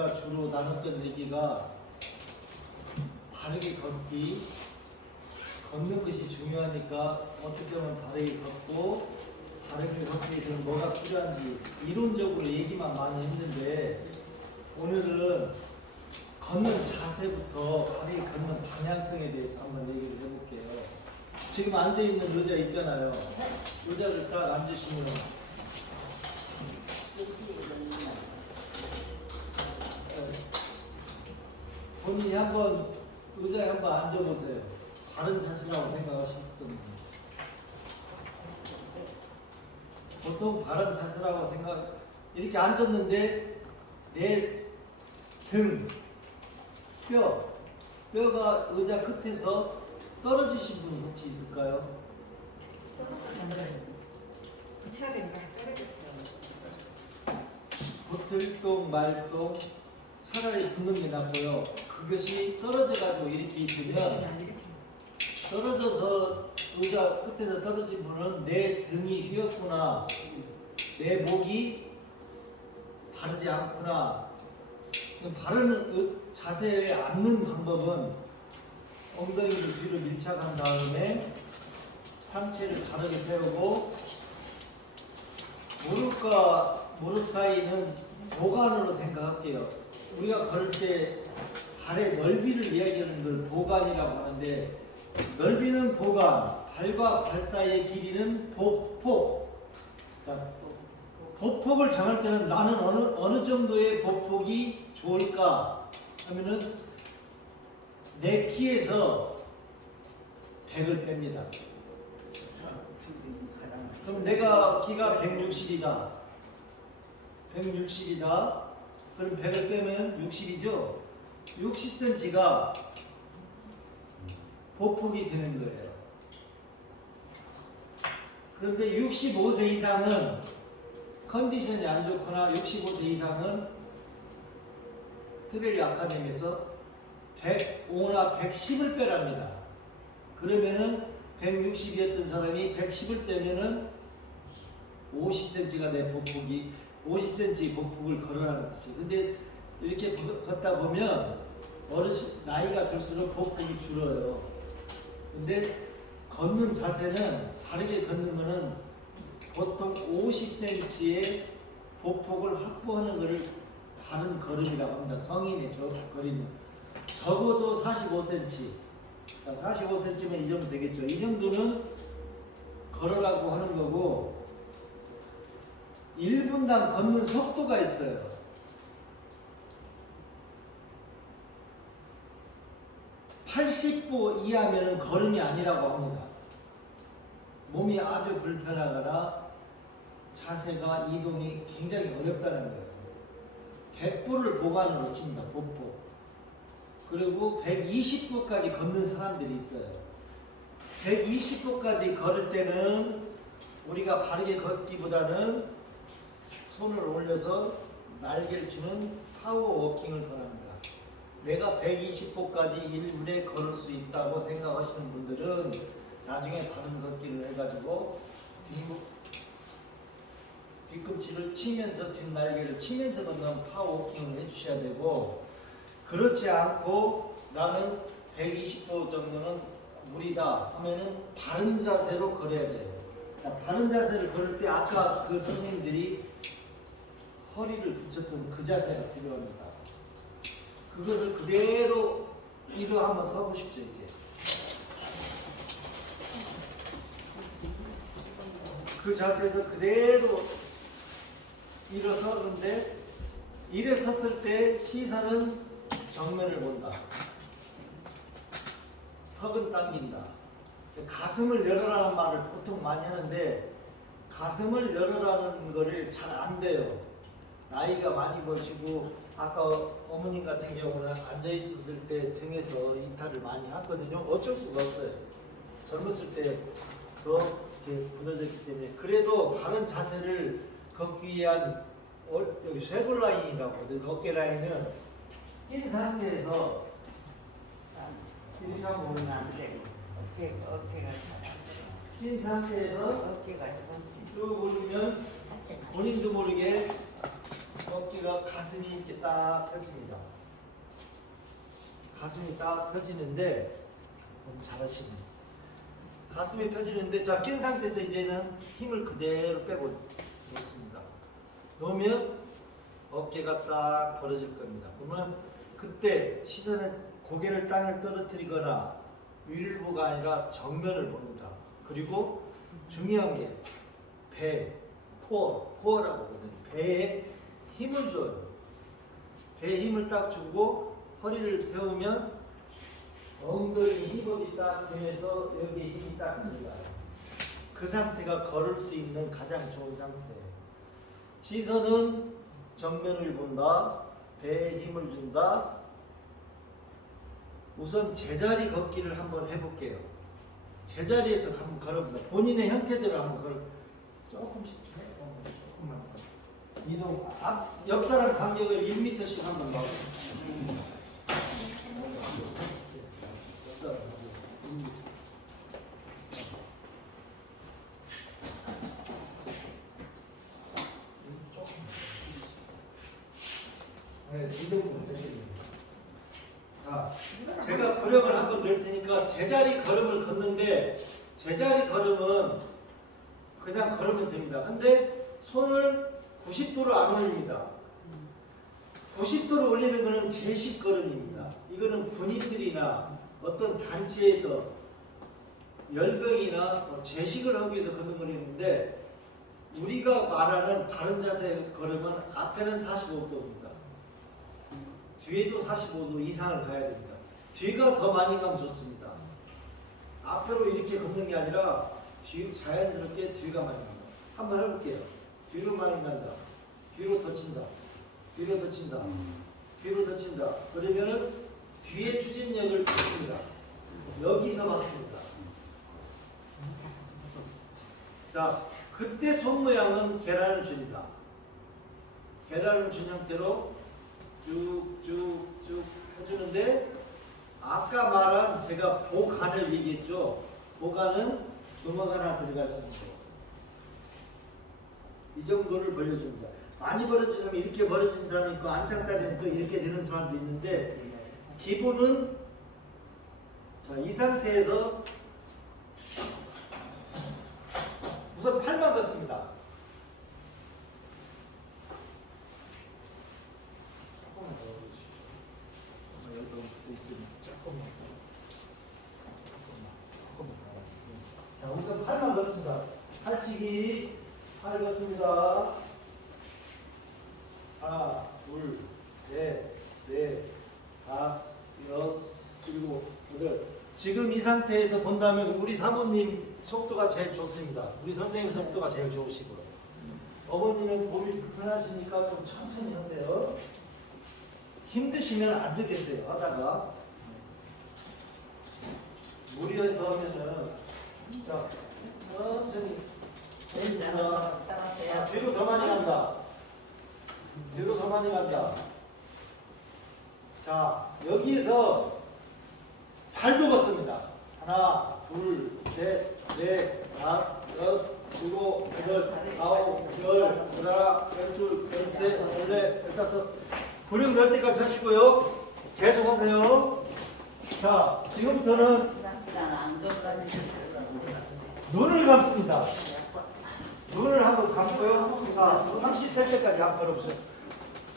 우리가 주로 나눴던 얘기가 바르게 걷기, 걷는 것이 중요하니까 어떻게 하면 바르게 걷고 바르게 걷기 위해서는 뭐가 필요한지 이론적으로 얘기만 많이 했는데 오늘은 걷는 자세부터 바르게 걷는 방향성에 대해서 한번 얘기를 해볼게요. 지금 앉아있는 의자 있잖아요. 의자를 딱 앉으시면 본인이 한번 의자에 한번 앉아보세요. 바른 자세라고 생각하시던 분. 보통 바른 자세라고 생각, 이렇게 앉았는데 내 등, 뼈가 의자 끝에서 떨어지신 분이 혹시 있을까요? 보틀동 말동 차라리 붙는 게 낫고요. 그것이 떨어져가지고 이렇게 있으면 떨어져서 의자 끝에서 떨어진 분은 내 등이 휘었구나, 내 목이 바르지 않구나. 바른 자세에 앉는 방법은 엉덩이를 뒤로 밀착한 다음에 상체를 바르게 세우고 무릎과 무릎 사이는 보관으로 생각할게요. 우리가 걸을 때 발의 넓이를 이야기하는 걸 보관이라고 하는데, 넓이는 보관, 발과 발 사이의 길이는 보폭. 자, 보폭을 정할 때는 나는 어느 정도의 보폭이 좋을까 하면은 내 키에서 100을 뺍니다. 그럼 내가 키가 160이다. 160이다. 그럼 100을 빼면 60이죠? 60cm가 보폭이 되는 거예요. 그런데 65세 이상은 컨디션이 안 좋거나 65세 이상은 트레일 아카데미에서 105나 110을 빼랍니다. 그러면은 160이었던 사람이 110을 빼면은 50cm가 내 보폭이 50cm 보폭을 걸어라는 것이. 근데 이렇게 걷다 보면 어르신 나이가 들수록 보폭이 줄어요. 근데 걷는 자세는 바르게 걷는 거는 보통 50cm의 보폭을 확보하는 것을 바른 걸음이라고 합니다. 성인의 거리는 적어도 45cm. 45cm면 이 정도 되겠죠. 이 정도는 걸으라고 하는 거고, 1분당 걷는 속도가 있어요. 80보 이하면 걸음이 아니라고 합니다. 몸이 아주 불편하거나 자세가 이동이 굉장히 어렵다는 거예요. 100보를 보관으로 칩니다. 보폭. 그리고 120보까지 걷는 사람들이 있어요. 120보까지 걸을 때는 우리가 바르게 걷기보다는 손을 올려서 날개를 주는 파워워킹을 권합니다. 내가 120보까지 1분에 걸을 수 있다고 생각하시는 분들은 나중에 바른 걷기를 해가지고 뒤꿈치를 치면서 뒷날개를 치면서 걷는 파워워킹을 해주셔야 되고, 그렇지 않고 나는 120보 정도는 무리다 하면은 바른 자세로 걸어야 돼요. 자, 바른 자세를 걸을 때 아까 그 선생님들이 허리를 붙였던 그 자세가 필요합니다. 그것을 그대로 이로 한번 서보십시오. 이제 그 자세에서 그대로 일어서는데, 이래 섰을 때 시선은 정면을 본다. 턱은 당긴다. 가슴을 열어라는 말을 보통 많이 하는데 가슴을 열어라는 거를 잘 안 돼요. 나이가 많이 드시고 아까 어머님 같은 경우는 앉아 있었을 때 등에서 이탈을 많이 하거든요. 어쩔 수가 없어요. 젊었을 때 더 이렇게 굳어졌기 때문에. 그래도 바른 자세를 걷기 위한 여기 쇄골 라인이라고 하거든요. 어깨 라인은 낀 상태에서 이렇게 하면 오면 안 돼. 어깨가 낀 상태에서 어깨가 쭉 올리면 본인도 모르게 어깨가 가슴이 이렇게 딱 펴집니다. 가슴이 딱 펴지는데 잘하시네. 가슴이 펴지는데 자, 낀 상태에서 이제는 힘을 그대로 빼고 놓습니다. 놓으면 어깨가 딱 벌어질 겁니다. 그러면 그때 시선을 고개를 땅을 떨어뜨리거나 위를 보가 아니라 정면을 봅니다. 그리고 중요한 게 배, 코어라고 하거든요. 배에 힘을 줘요. 배에 힘을 딱 주고 허리를 세우면 엉덩이 힙업이 딱 되면서 여기에 힘이 딱 들어가요. 그 상태가 걸을 수 있는 가장 좋은 상태예요. 시선은 정면을 본다. 배에 힘을 준다. 우선 제자리 걷기를 한번 해볼게요. 제자리에서 한번 걸어봅니다. 본인의 형태대로 한번 걸어. 조금만. 이동, 옆사람 간격을 1m씩 한번 넣어. 네, 이 정도면 되시겠네요. 자, 제가 구령을 한번 넣을 테니까 제자리 걸음을 걷는데 제자리 걸음은 그냥 걸으면 됩니다. 근데 손을 90도로 안 올립니다. 90도로 올리는 것은 제식 걸음입니다. 이거는 군인들이나 어떤 단체에서 열병이나 제식을 하기 위해서 걷는 걸음인데 우리가 말하는 바른 자세 걸음은 앞에는 45도입니다. 뒤에도 45도 이상을 가야 됩니다. 뒤가 더 많이 가면 좋습니다. 앞으로 이렇게 걷는 게 아니라 자연스럽게 뒤가 많이 간다. 한번 해볼게요. 뒤로 많이 간다. 뒤로 더 친다. 뒤로 더 친다. 뒤로 더 친다. 그러면은 뒤에 추진력을 받습니다. 여기서 받습니다. 자, 그때 손 모양은 계란을 줍니다. 계란을 준 형태로 쭉쭉쭉 해주는데 아까 말한 제가 보간을 얘기했죠. 보간은 주먹 하나 들어갈 수 있어요. 이 정도를 벌려줍니다. 많이 벌어진 사람이 이렇게 벌어진 사람이 있고 안창다리는 또 이렇게 되는 사람도 있는데 기본은 자, 이 상태에서 우선 팔만 걷습니다. 조금만 더 올려주시죠. 여기 너무 붙어 있으니 조금만 더. 자, 우선 팔만 걷습니다. 팔치기 팔 걷습니다. 하나, 둘, 셋, 넷, 다섯, 여섯, 일곱, 여덟. 지금 이 상태에서 본다면 우리 사모님 속도가 제일 좋습니다. 우리 선생님 속도가 제일 좋으시고요. 어머니는 몸이 불편하시니까 좀 천천히 하세요. 힘드시면 앉으겠어요. 하다가 무리해서 하면은 자 천천히. 뒤로 더 많이 간다. 뒤로 더 많이 간다. 자, 여기에서 발도 걷습니다. 하나, 둘, 셋, 넷, 다섯, 여섯, 일곱, 여덟, 아홉, 열, 열하나, 열둘, 열셋, 열넷, 열다섯. 구령 열 때까지 하시고요. 계속 하세요. 자, 지금부터는 눈을 감습니다. 눈을 한번 감고요. 자, 30세 때까지 한번 걸어보세요.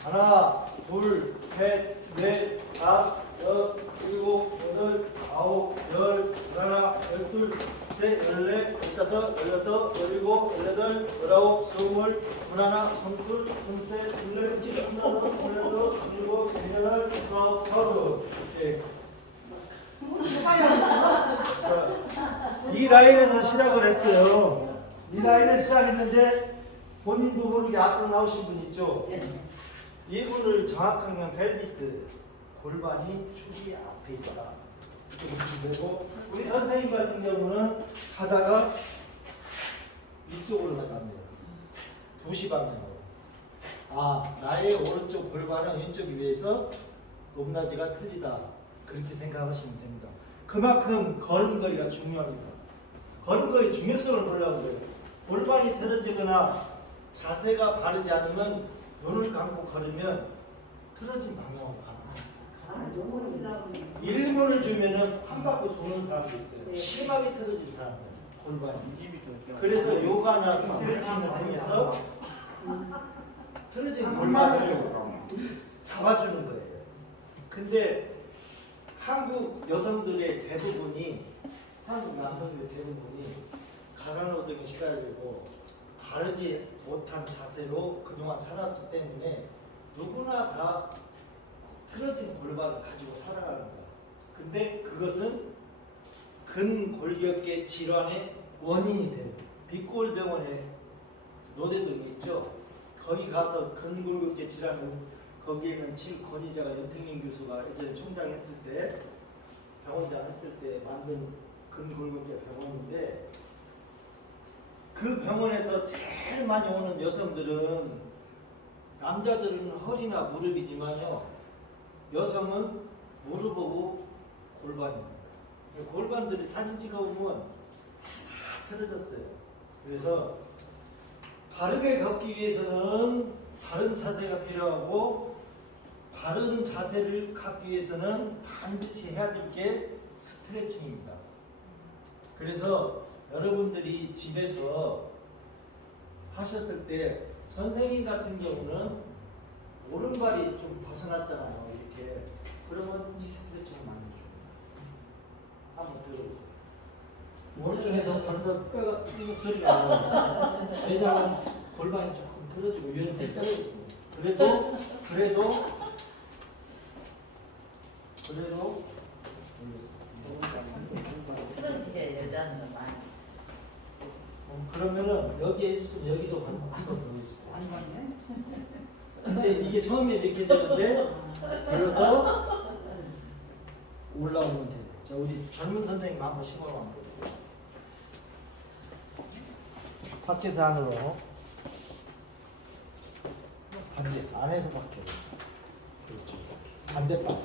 하나, 둘, 셋, 넷, 다섯, 여섯, 일곱, 여덟, 아홉, 열, 열하나, 열둘, 셋, 열넷, 열다섯, 열여섯, 열일곱, 열여덟, 열아홉, 스물, 열하나, 스물둘, 스물셋, 스물넷, 스물다섯, 스물여섯, 스물일곱, 스물여덟, 스물아홉, 서른. 이 라인에서 시작을 했어요. 이 라인에서 시작했는데 본인도 모르게 앞으로 나오신 분 있죠? 이분을 정확하게 펠비스, 골반이 축이 앞에 있다. 이렇게 되고 우리 선생님 같은 경우는 하다가 이쪽으로 나갑니다. 2시 방향으로. 아, 나의 오른쪽 골반은 왼쪽 위에서 높낮이가 틀리다. 그렇게 생각하시면 됩니다. 그만큼 걸음걸이가 중요합니다. 걸음걸이 중요성을 보려고 해요. 골반이 틀어지거나 자세가 바르지 않으면 눈을 감고 걸으면 틀어진 방향으로 가는 거예요. 일문을 주면은 한 바퀴 도는 사람도 있어요. 네. 심하게 틀어진 사람들 골반이. 그래서 요가나 스트레칭을 통해서 틀어진 골반을 잡아주는 거예요. 근데 한국 여성들의 대부분이, 한국 남성들의 대부분이 가사노동에 시달리고 바르지 못한 자세로 그동안 살았기 때문에 누구나 다 틀어진 골반을 가지고 살아가는 거야. 근데 그것은 근골격계 질환의 원인이 돼요. 빛골병원에 노대동이 있죠. 거기 가서 근골격계 질환을, 거기에는 권위자가 연택민 교수가 예전에 총장 했을 때, 병원장 했을 때 만든 근골격계 병원인데, 그 병원에서 제일 많이 오는 여성들은, 남자들은 허리나 무릎이지만요, 여성은 무릎하고 골반입니다. 골반들이 사진 찍어보면 다 틀어졌어요. 그래서 바르게 걷기 위해서는 바른 자세가 필요하고, 바른 자세를 갖기 위해서는 반드시 해야 될 게 스트레칭입니다. 그래서 여러분들이 집에서 하셨을 때, 선생님 같은 경우는 오른발이 좀 벗어났잖아요. 이렇게. 그러면 이 스트레칭을 많이 줍니다. 한번 들어보세요. 오른쪽에서 벌써 뼈가 삐죽 소리가 나요. 왜냐하면 골반이 조금 틀어지고 유연성이 떨어지고. 그래도 틀어지게 여자는 좀 많이. 그러면은 여기 해주시면 여기도 한번 더 해주세요. 안 맞네. 근데 이게 처음에 이렇게 되는데, 그래서 올라오면 돼요. 자, 우리 젊은 선생님 한번 시범 한번 보여요. 밖에서 안으로, 반대, 안에서 밖에. 그렇죠. 반대방.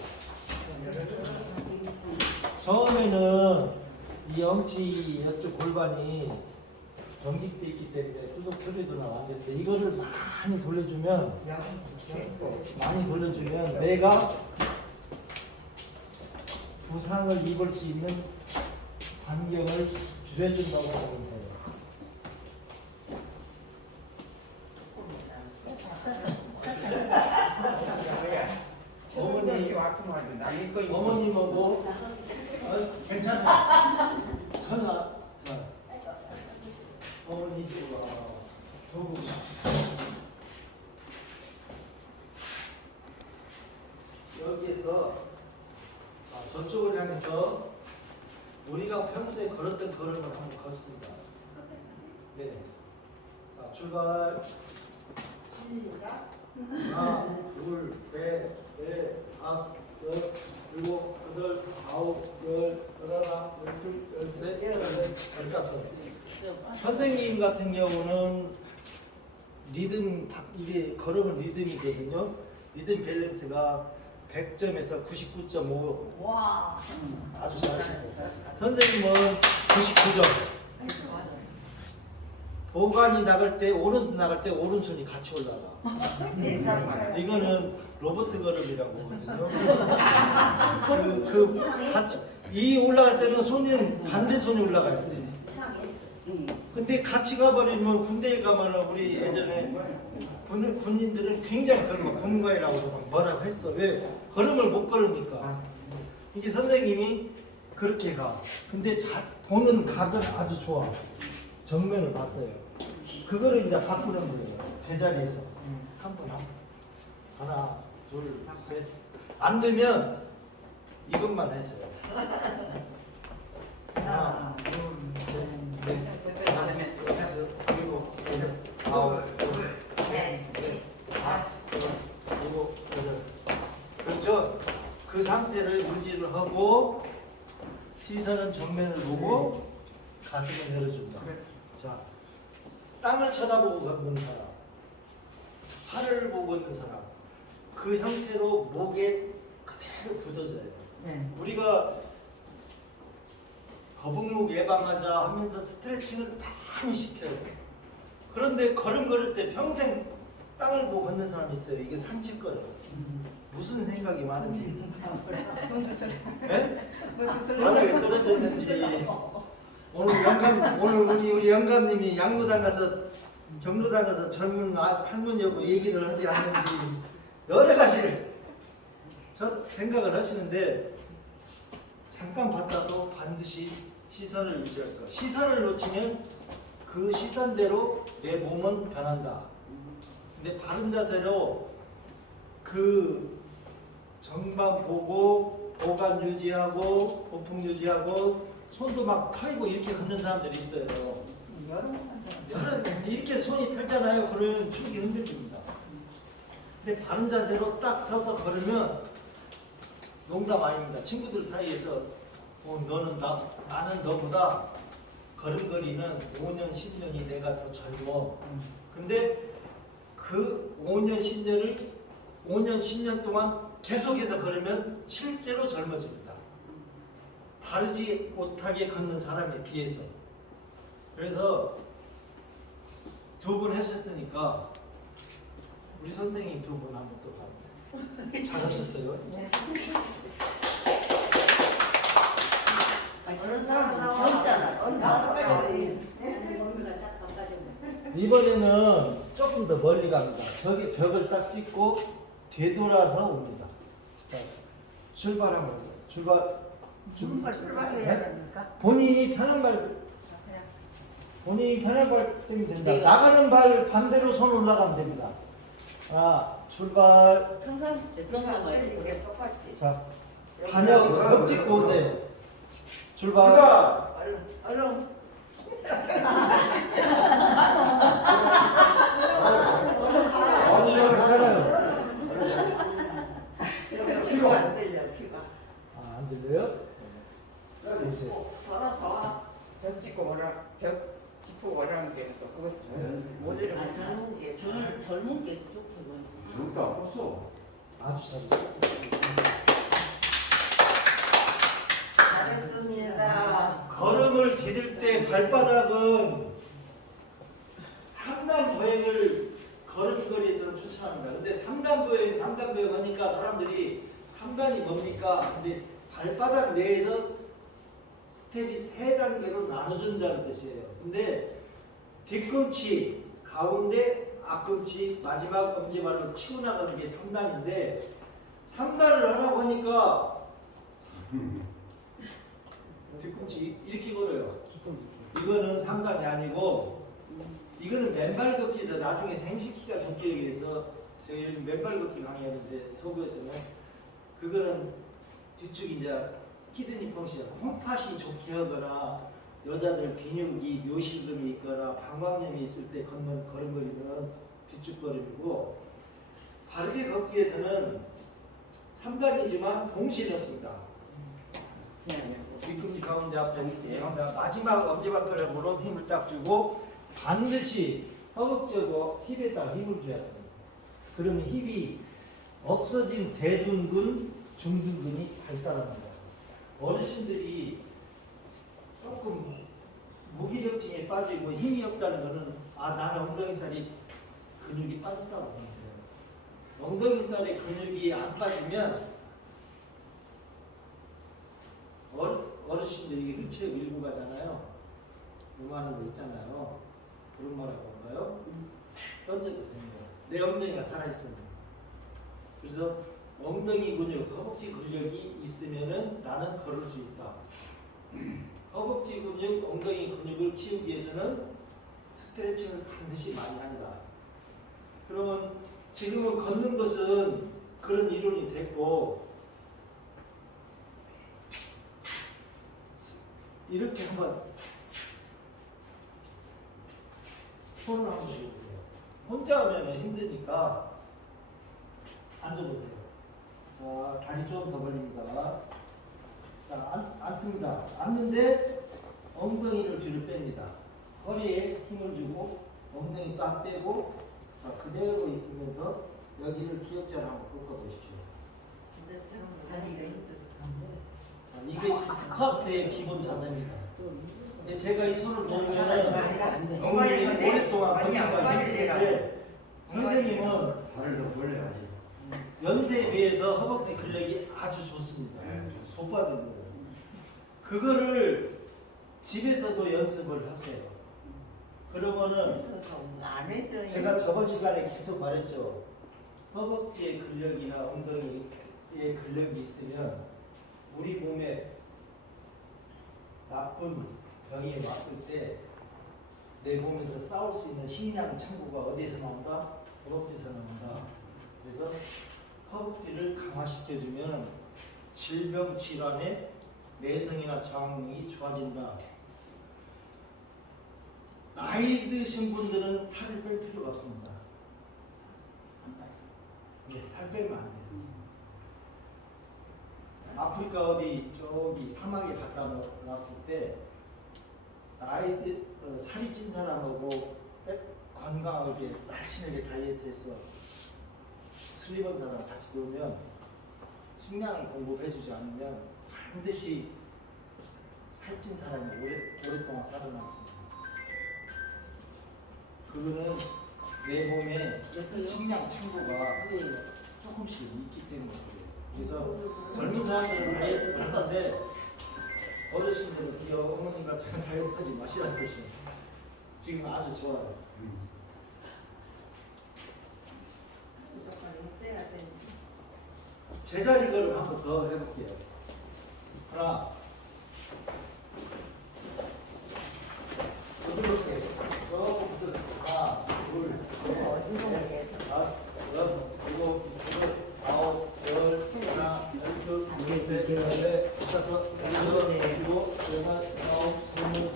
처음에는 이 엄지 이쪽 골반이 경직돼 있기 때문에 뚜둑 소리도 나왔는데, 이거를 많이 돌려주면 내가 부상을 입을 수 있는 환경을 줄여준다고 하면 돼요. 어머님하고 괜찮아. 전화. 어머니 이쪽으로 와. 여기에서 저쪽을 향해서 우리가 평소에 걸었던 걸음을 한번 걷습니다. 네. 자, 출발. 시작. 하나, 둘, 셋, 넷, 다섯, 여섯, 일곱, 여덟, 아홉, 열, 열하나, 열둘, 열셋, 열넷, 열다섯. 선생님 같은 경우는 리듬, 이게 걸음은 리듬이거든요. 리듬 밸런스가 100점에서 99.5. 와. 아주 잘하시고. 선생님은 99점. 보관이 나갈 때, 오른손 나갈 때 오른손이 같이 올라가. 이거는 로버트 걸음이라고 하거든요. 같이, 이 올라갈 때는 손은 반대 손이 올라가야 돼. 근데 같이 가버리면, 군대에 가면 우리 예전에 군인들은 굉장히 걸음, 군가이라고 뭐라고 했어. 왜? 걸음을 못 걸으니까. 이게 선생님이 그렇게 가. 근데 보는 각은 아주 좋아. 정면을 봤어요. 그거를 이제 바꾸는 거예요. 제자리에서. 한 번. 하나, 둘, 셋. 안 되면 이것만 해서요. 하나, 둘, 셋, 넷, 다섯, 여섯, 일곱, 여덟, 아홉, 열, 넷, 다섯, 여섯, 일곱, 여덟. 그렇죠? 그 상태를 유지를 하고 시선은 정면을 보고 가슴을 내려준다. 자, 땅을 쳐다보고 걷는 사람, 하늘을 보고 있는 사람, 그 형태로 목에 그대로 굳어져요. 우리가 거북목 예방하자 하면서 스트레칭을 많이 시켜요. 그런데 걸음 걸을 때 평생 땅을 보고 걷는 사람이 있어요. 이게 산책거예요. 무슨 생각이 많은지. 네? 바닥에 떨어졌는지. 오늘 우리 영감님이 양로당 가서 경로당 가서 젊은 할머니하고 얘기를 하지 않는지 여러 가지를 저 생각을 하시는데 잠깐 봤다도 반드시 시선을 유지할 것. 시선을 놓치면 그 시선대로 내 몸은 변한다. 근데 바른 자세로 그 정방 보고 보관 유지하고 보풍 유지하고 손도 막 털고 이렇게 걷는 사람들이 있어요. 이렇게 손이 털잖아요. 그러면 추기 힘듭니다. 근데 바른 자세로 딱 서서 걸으면 농담 아닙니다. 친구들 사이에서 나는 너보다 걸음걸이는 5년 10년이 내가 더 젊어. 근데 그 5년 10년 동안 계속해서 걸으면 실제로 젊어집니다. 바르지 못하게 걷는 사람에 비해서. 그래서 2분 하셨으니까 우리 선생님 2분 한번 또 봐보세요. 잘하셨어요? 네. 어느 사람은 젊잖아. 이번에는 조금 더 멀리 갑니다. 저기 벽을 딱 찍고 되돌아서 옵니다. 자, 출발하면 출발해야 됩니까? 본인이 편한 발 때면 된다. 나가는 발 반대로 손 올라가면 됩니다. 출발. 평상시 때 그런 거 말고 똑같지. 자, 반역 벽 찍고 오세요. 출발. 얼른. 괜찮아요. 귀가 안 들려. 귀가. 안 들려요? 보세요. 벽 찍고 뭐라 벽 짚고 뭐라는 게 또 그것 모델을 젊은 게 좋게 보여. 젊다 없어. 아주 잘했어요. 잘했습니다. 걸음을 디딜 때 발바닥은 상단보행을 걸음걸이에서는 추천합니다. 근데 상단보행 하니까 사람들이 상단이 뭡니까? 근데 발바닥 내에서 스텝이 3단계로 나눠준다는 뜻이에요. 근데 뒤꿈치, 가운데, 앞꿈치, 마지막 엄지발로 치고 나가는 게 3단인데 3단을 하라고 하니까 뒤꿈치 이렇게 걸어요. 이거는 3단이 아니고 이거는 맨발 걷기에서 나중에 생식기가 좋게 위해서 저희 요즘 맨발 걷기 강의하는데 서구에서는 그거는 뒤쪽 이제 키드니 펑션, 홈팥이 좋게 하거나 여자들 비뇨기, 뇨실금이 있거나 방광염이 있을 때 걷는 걸음걸이는 뒤쪽 걸음이고 바르게 걷기 위해서는 3단이지만 동시에 넣습니다. 뒤꿈치 가운데 앞에 마지막 엄지발가락으로 힘을 딱 주고 반드시 허벅지하고 힙에다가 힘을 줘야 됩니다. 그러면 힙이 없어진 대둔근, 중둔근이 발달합니다. 어르신들이 조금 무기력증에 빠지고 힘이 없다는 것은 나는 엉덩이살이 근육이 빠졌다고 보면 돼요. 엉덩이살의 근육이 안 빠지면 어르신들이 휠체어 밀고 가잖아요. 요만한 거 있잖아요. 그런 말하고 할까요? 던져도 됩니다. 내 엉덩이가 살아있습니다. 그래서 엉덩이 근육, 허벅지 근력이 있으면은 나는 걸을 수 있다. 허벅지 근육, 엉덩이 근육을 키우기 위해서는 스트레칭을 반드시 많이 한다. 그러면 지금은 걷는 것은 그런 이론이 됐고 이렇게 한번 손을 한번 해보세요. 혼자 하면 힘드니까 앉아보세요. 자, 다리 좀 더 벌립니다. 자, 앉습니다. 앉는데 엉덩이를 뒤로 뺍니다. 허리에 힘을 주고 엉덩이 딱 빼고 자, 그대로 있으면서 여기를 기역자로 한번 꺾어보십시오. 자, 이것이 스쿼트의 기본 자세입니다. 근데 제가 이 손을 놓으면 엉덩이 오랫동안 벌리가 힘든데 선생님은 발을 더 벌려야지. 연세에 비해서 허벅지 근력이 아주 좋습니다. 네, 못 받은 거예요. 그거를 집에서도 연습을 하세요. 그러면은 안 했더니 제가 저번 시간에 계속 말했죠. 허벅지의 근력이나 엉덩이의 근력이 있으면 우리 몸에 나쁜 병이 왔을 때 내 몸에서 싸울 수 있는 식량 창구가 어디에서 나온다? 허벅지에서 나온다. 그래서 허벅지를 강화시켜주면 질병 질환의 내성이나 저항력이 좋아진다. 나이 드신 분들은 살을 뺄 필요가 없습니다. 네, 살 빼면 안 돼요. 아프리카 어디 저기 사막에 갔다 왔을 때 살이 찐 사람하고 건강하게 날씬하게 다이어트해서 슬림한 사람 같이 놀면 식량을 공급해주지 않으면 반드시 살찐 사람이 오랫동안 살아남습니다. 그거는 내 몸에 식량 창고가 조금씩 있기 때문에 그래요. 그래서 젊은 사람들은 다이어트를 하는데 어르신들은 이 어머님 같은 다이어트 하지 마시라는 것이죠. 지금 아주 좋아요. 무조건 해야 돼. 제자리 걸음 한 번 더 해볼게요. 하나, 부드럽게, 조금 부드럽게. 하나, 둘, 셋, 넷, 다섯, 여섯, 일곱, 여덟, 아홉, 열, 하나, 열둘, 열셋, 열넷, 다섯, 여섯, 일곱, 여덟, 아홉, 스물.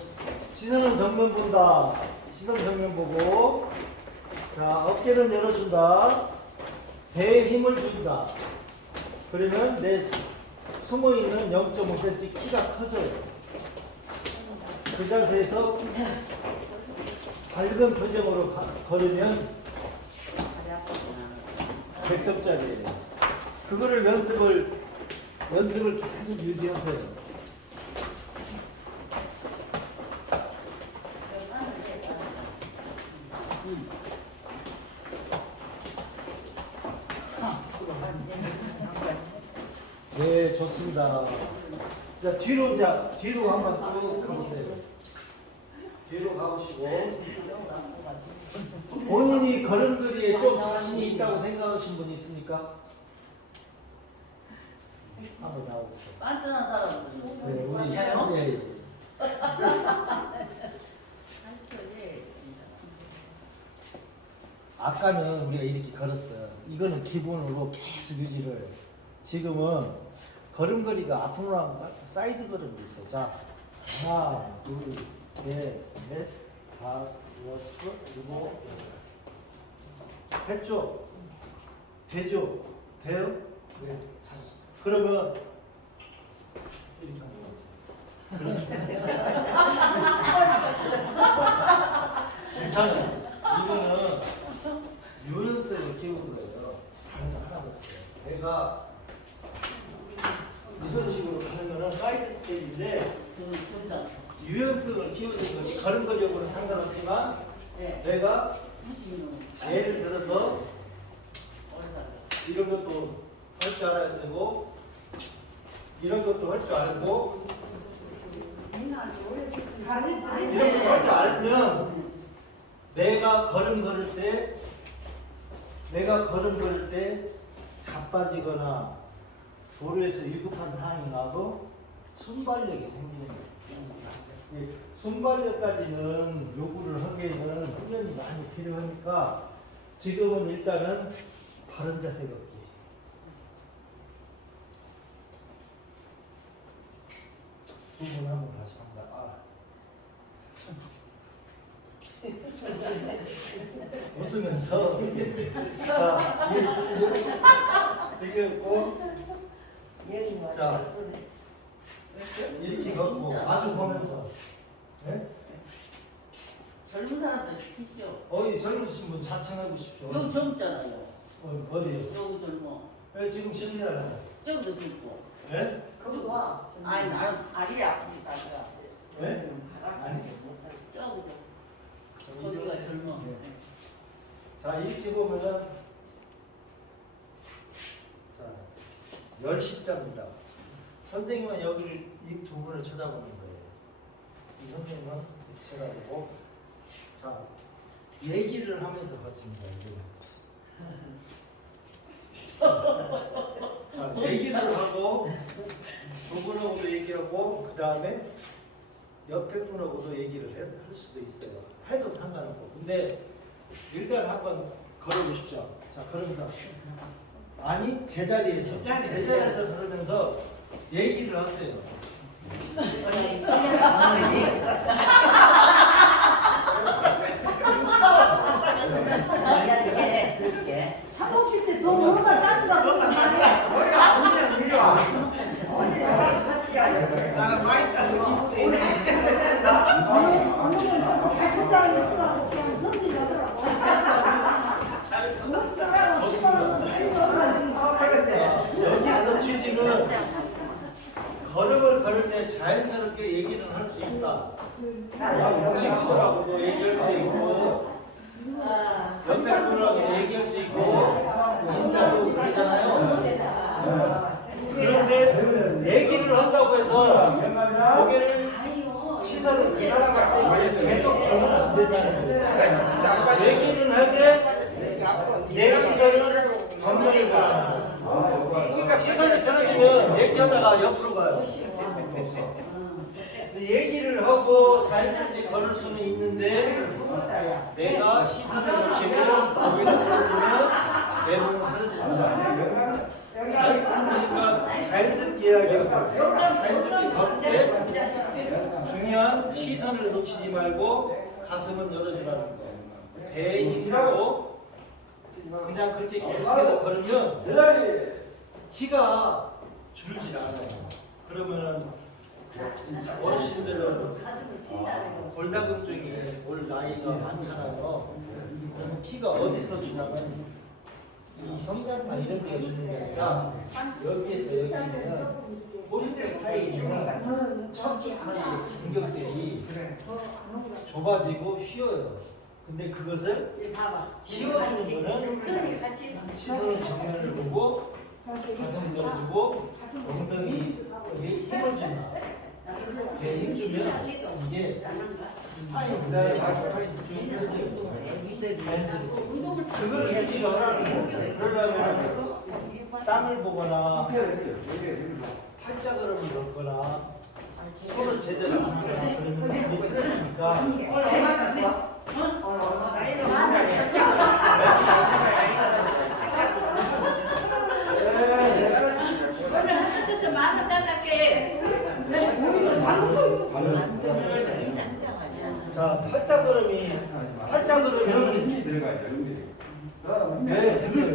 시선은 정면 본다. 시선 정면 보고. 자, 어깨는 열어준다. 배에 힘을 준다. 그러면 내 숨어있는 0.5cm 키가 커져요. 그 자세에서 밝은 표정으로 걸으면 100점짜리예요. 그거를 연습을 계속 유지하세요. 네, 좋습니다. 자, 뒤로 한번 쭉 가보세요. 뒤로 가보시고, 본인이 걸음걸이에 좀 자신이 있다고 생각하신 분 있습니까? 한번 나오세요. 빤듯한 사람은 네, 우리 저요? 예, 한시에 아까는 우리가 이렇게 걸었어요. 이거는 기본으로 계속 유지를. 지금은 걸음걸이가 앞으로 나온 사이드 걸음이 있어요. 자, 하나, 둘, 셋, 넷, 다섯, 여섯, 일곱. 됐죠? 되죠? 돼요? 네. 자, 그러면 이렇게 하는 거죠. 그렇죠. 괜찮아요. 이거는 유연성을 키우는 거예요. 다른 거 하나도 없어요. 내가 이런 식으로 가는 거는 사이드 스텝인데 유연성을 키우는 거지 걸음걸이하고는 상관없지만 내가 예를 들어서 이런 것도 할 줄 알아야 되고 이런 것도 할 줄 알고 이런 것도 할 줄 알면 내가 걸음 걸을 때 자빠지거나 도로에서 위급한 상황이 나도 순발력이 생기는 거예요. 순발력까지는 요구를 하기에는 훈련이 많이 필요하니까 지금은 일단은 바른 자세 걷기. 두 분 한번 다시 합니다. 웃으면서 자, 이렇게 고 자, 이렇게 걷고 마주 보면서 네? 젊은 사람들 시키시오. 어디 젊으신 분 자청해 보십시오. 여기 젊잖아요. 어디요? 여기 젊어. 네, 지금 실리잖아요. 저기도 젊고. 네? 거기 와. 아니 나는 다리 아프니까. 네? 아니. 저기죠. 저기 거기가 요새- 젊어. 네. 자, 이렇게 보면은 자, 10십자입니다. 선생님은 여기를 이 두 분을 쳐다보는 거예요. 이 선생님은 이렇게 쳐다보고 자, 얘기를 하면서 봤습니다. 이제. 자, 얘기를 하고 두 분하고도 얘기하고 그 다음에 옆에 분하고도 얘기를 할 수도 있어요. 해도 상관없고. 근데 일단 한번 걸어보십시오. 자, 그러면서 아니 제자리에서 걸으면서 얘기를 하세요. 들을게. 사먹을 때 더 뭔가 딴다 뭔가 봤어. 머리가 언제 밀려와. 나는 많이 따서 기분이 어머니는 같이 자는 거 쓰라고 그냥 성질 나더라고. 잘했어. 못 살아. 여기서 취지는 걸음을 걸을 때 자연스럽게 얘기를 할 수 있다. 친구들하고도 얘기할 수 있고 옆에 분하고 얘기할 수 있고 인사도 그러잖아요. 그런데 얘기를 한다고 해서 고개를 시선을 그 사람한테 계속 주면 안 된다는 거예요. 얘기는 하되 내 시선은 전면에 가. 시선이 틀어지면 얘기하다가 옆으로 가요. 얘기를 하고 자연스럽게 걸을 수는 있는데 내가 시선을 놓치고 고개가 틀어지면 내 몸은 틀어집니다. 그러니까 자연스럽게 이야기하고 자연스럽게 걸을 때 중요한 시선을 놓치지 말고 가슴은 열어주라는 거예요. 배에 힘으로 그냥 그렇게 계속해서 걸으면 키가 줄질 않아요. 그러면은 어르신들은 골다공증이 올 나이가 많잖아요. 그러면 키가 어디서 주냐면 이 성장판 이런 데가 주는 게 아니라 여기에서 여기는 꼬리뼈 사이에 있는 척추 사이의 간격들이 좁아지고 휘어요. 근데 그것을 키워주는 거는 시선을 정면을 보고 가슴을 열어주고 엉덩이에 힘을 준다. 배에 힘 주면 이게 스파인인데 스파인 좀 펴져요. 자연스럽게. 그걸 유지를 하라는 거예요. 그러려면 땅을 보거나 팔자걸음을 넣거나 손을 제대로 안 하거나 그러면 이게 틀어지니까 나이가 많아. 자, 팔자걸음이 왜 생겨요?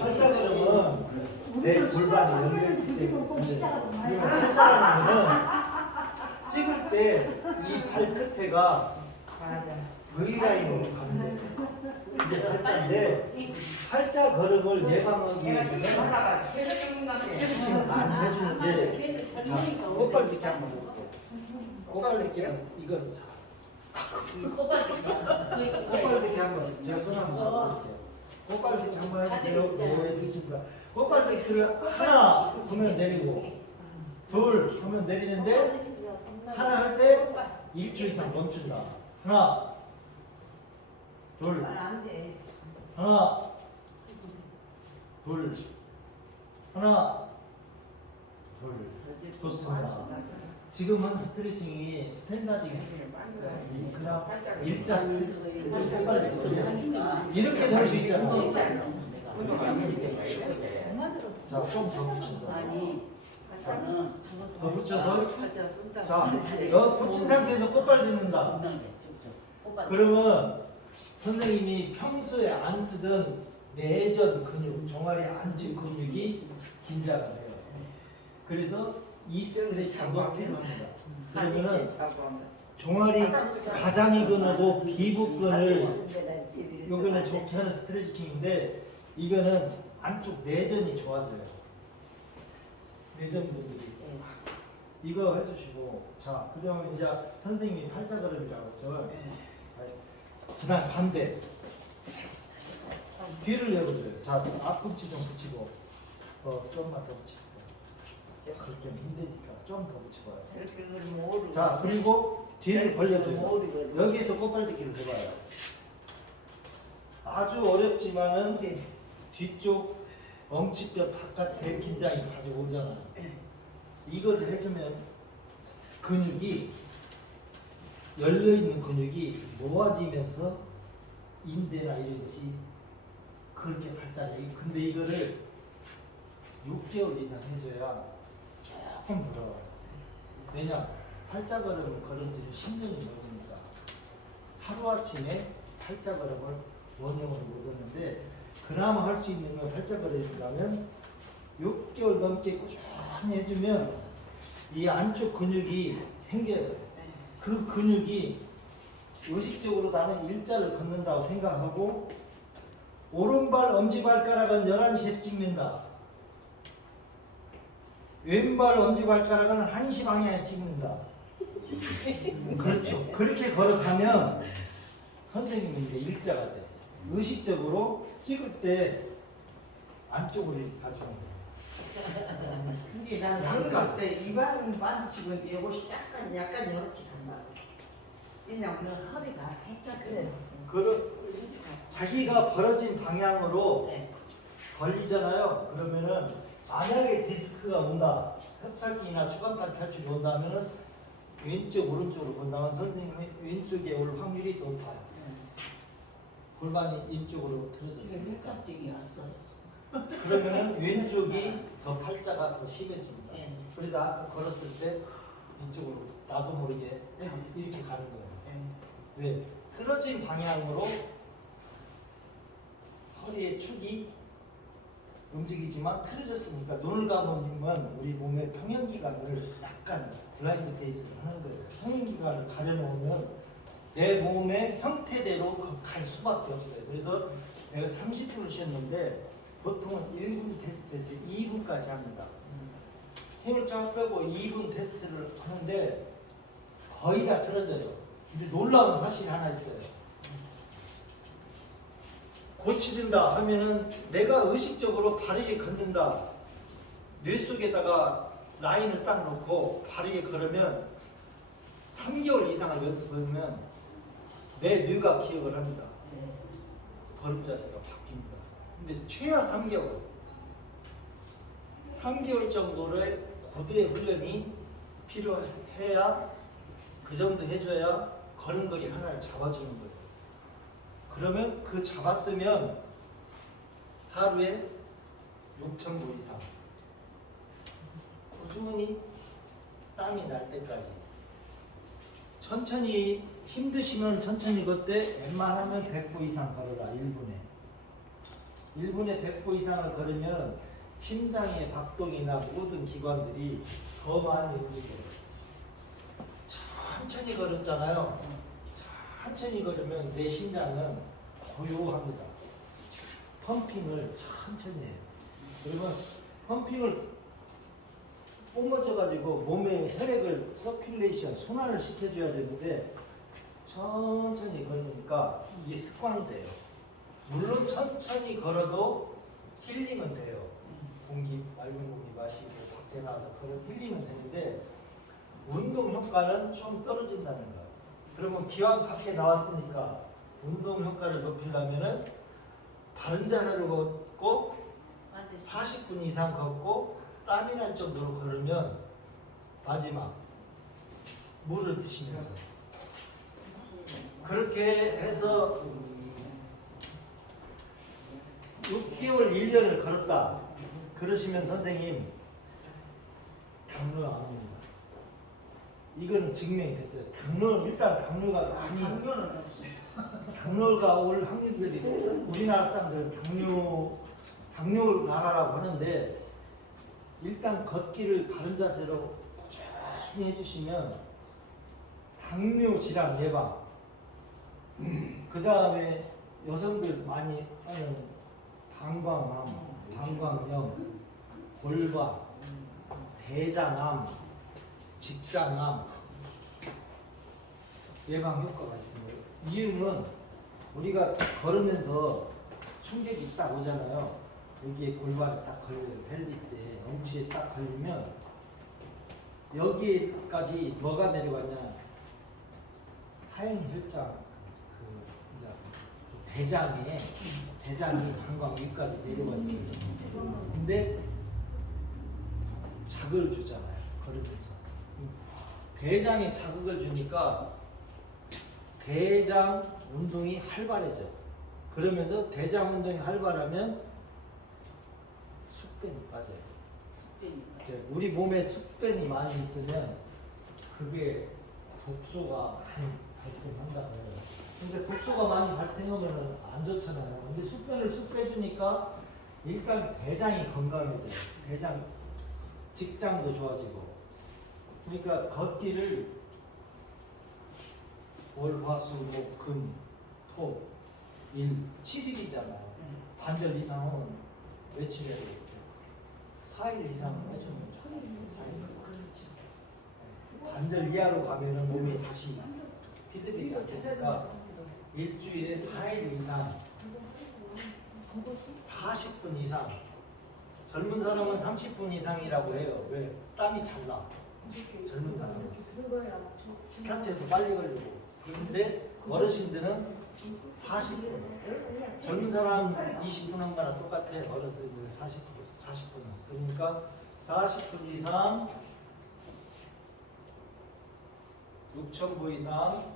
팔자걸음은 내 골반이 연결되기 때문에 팔자걸음은 찍을 때 이 발끝에가 V라인으로 가는 거예요. 이게 팔자인데 팔자 걸음을 예방하기 위해서는 스트레칭을 많이 해주는데 자, 꽃발듣기 한번 해보세요. 꽃발듣기는 이건 자, 꽃발듣기 한번 제가 손 한번 잡아볼게요. 꽃발듣기 한번 해주세요. 네, 좋습니다. 꽃발듣기를 하나 하면 내리고 둘 하면 내리는데 하나 할 때 1초 이상 멈춘다. 하나 둘 하나 둘 하나 둘 좋습니다. 지금은 스트레칭이 스탠다드겠습니다. 그냥 일자 스트레칭 이렇게 될 수 있잖아요. 자, 좀 더 붙여서 더 붙여서 자, 너 붙인 상태에서 꽃발 딛는다. 그러면 선생님이 평소에 안 쓰던 내전 근육, 종아리 안쪽 근육이 긴장을 해요. 그래서 이 스트레칭도 필요합니다. 그러면은 종아리 가장이근하고 비부근을 요거는 좋게 하는 스트레칭인데 이거는 안쪽 내전이 좋아져요. 내전 분들이 이거 해주시고 자 그다음에 이제 선생님이 팔자걸음이라고 했죠. 그다음 반대. 뒤를 열어줘요. 자, 앞꿈치 좀 붙이고, 좀만 더 붙이고. 그렇게 힘드니까 좀 더 붙여봐요. 이렇게 그리면 오리. 자, 그리고 뒤를 벌려줘요. 오리거든. 여기에서 꽃발듣기를 해봐요. 아주 어렵지만은 뒤쪽 엉치뼈 바깥에 긴장이 가져오잖아요. 이거를 해주면 근육이 열려있는 근육이 모아지면서 인대나 이런 것이 그렇게 발달해. 근데 이거를 6개월 이상 해줘야 조금 부러워요. 왜냐? 팔자걸음을 걸은 지 10년이 넘습니다. 하루아침에 팔자걸음을 원형으로 못 얻는데 그나마 할 수 있는 건 팔자걸음이라면 6개월 넘게 꾸준히 해주면 이 안쪽 근육이 생겨요. 그 근육이 의식적으로 나는 일자를 걷는다고 생각하고 오른발 엄지발가락은 11시에 찍는다. 왼발 엄지발가락은 1시 방향에 찍는다. 그렇죠. 그렇게 걸어가면 선생님이 이제 일자가 돼. 의식적으로 찍을 때 안쪽으로 이렇게 가져오는 거예요. 근데 난 생각 때 입안은 반드시고 이것이 약간 이렇게 간다. 왜냐면 허리가 살짝 그래. 자기가 벌어진 방향으로 네. 벌리잖아요. 그러면은 만약에 디스크가 온다, 협착기나 주간판 탈출이 온다면은 왼쪽 오른쪽으로 본다면 선생님이 왼쪽에 올 확률이 높아요. 골반이 이쪽으로 틀어졌으니까. 깜짝이 왔어. 그러면은 왼쪽이 더 팔자가 더 심해집니다. 네. 그래서 아까 걸었을 때 이쪽으로 나도 모르게 네. 이렇게 가는 거예요. 왜? 틀어진 방향으로 허리의 축이 움직이지만 틀어졌으니까 눈을 감으면 우리 몸의 평형기관을 약간 블라인드 페이스를 하는 거예요. 평형기관을 가려놓으면 내 몸의 형태대로 갈 수밖에 없어요. 그래서 내가 30분을 쉬었는데 보통은 1분 테스트에서 2분까지 합니다. 힘을 쫙 빼고 2분 테스트를 하는데 거의 다 틀어져요. 근데 놀라운 사실이 하나 있어요. 고치진다 하면은 내가 의식적으로 바르게 걷는다. 뇌 속에다가 라인을 딱 놓고 바르게 걸으면 3개월 이상을 연습하면 내 뇌가 기억을 합니다. 걸음 자세가 바뀝니다. 근데 최하 3개월. 3개월 정도의 고대 훈련이 필요해야 그 정도 해줘야 걸음걸이 하나를 잡아주는 거예요. 그러면 그 잡았으면 하루에 6,000보 이상 꾸준히 땀이 날 때까지 천천히 힘드시면 천천히 걷되 웬만하면 100보 이상 걸어라. 1분에 100보 이상을 걸으면 심장의 박동이나 모든 기관들이 더 많이 움직여요. 천천히 걸었잖아요. 천천히 걸으면 내 심장은 고요합니다. 펌핑을 천천히 해요. 그러면 펌핑을 뿜어져가지고 몸에 혈액을 서큘레이션, 순환을 시켜줘야 되는데 천천히 걸으니까 이게 습관이 돼요. 물론 천천히 걸어도 힐링은 돼요. 공기, 맑은 공기 마시고 밖에 나와서 그런 힐링은 되는데 운동 효과는 좀 떨어진다는 거예요. 그러면 기왕 밖에 나왔으니까 운동 효과를 높이려면은 바른 자세로 걷고 40분 이상 걷고 땀이 날 정도로 걸으면 마지막 물을 드시면서 그렇게 해서 6개월 1년을 걸었다 그러시면 선생님 당뇨 안 옵니다. 이거는 증명이 됐어요. 일단 당뇨가 많이 당뇨는 없어요. 당뇨가 올 확률들이 우리나라 사람들 당뇨 나라라고 하는데 일단 걷기를 바른 자세로 꾸준히 해주시면 당뇨 질환 예방 그 다음에 여성들 많이 하는 방광암, 방광염, 골반, 대장암, 직장암 예방 효과가 있습니다. 이유는 우리가 걸으면서 충격이 딱 오잖아요. 여기에 골반이 딱 걸려요. 펠비스에 엉치에 딱 걸리면 여기까지 뭐가 내려갔냐? 하행 혈장 이제 대장이 방광 위까지 내려와 있어요. 근데 자극을 주잖아요. 걸으면서 대장에 자극을 주니까 대장 운동이 활발해져. 그러면서 대장 운동이 활발하면 숙변이 빠져요. 습관이니까. 이제 우리 몸에 숙변이 많이 있으면 그게 독소가 많이 발생한다고요. 근데 독소가 많이 발생하면 안 좋잖아요. 근데 숙변을 쑥 빼주니까 일단 대장이 건강해져요. 대장 직장도 좋아지고. 그러니까 걷기를 월, 화, 수, 목, 금, 토, 일, 7일이잖아요. 반절 이상은 외치려야 되겠어요. 4일 이상은 해주면 좋아요. 4일. 반절 이하로 가면은 몸이 다시 피드백이 안 되니까 일주일에 4일 이상, 40분 이상. 젊은 사람은 30분 이상이라고 해요. 왜? 땀이 잘 나. 젊은 사람은. 스타트에도 빨리 걸리고. 그런데 어르신들은 40분. 젊은 사람 20분 한 거나 똑같아. 어르신들 40분. 그러니까 40분 이상, 6,000보 이상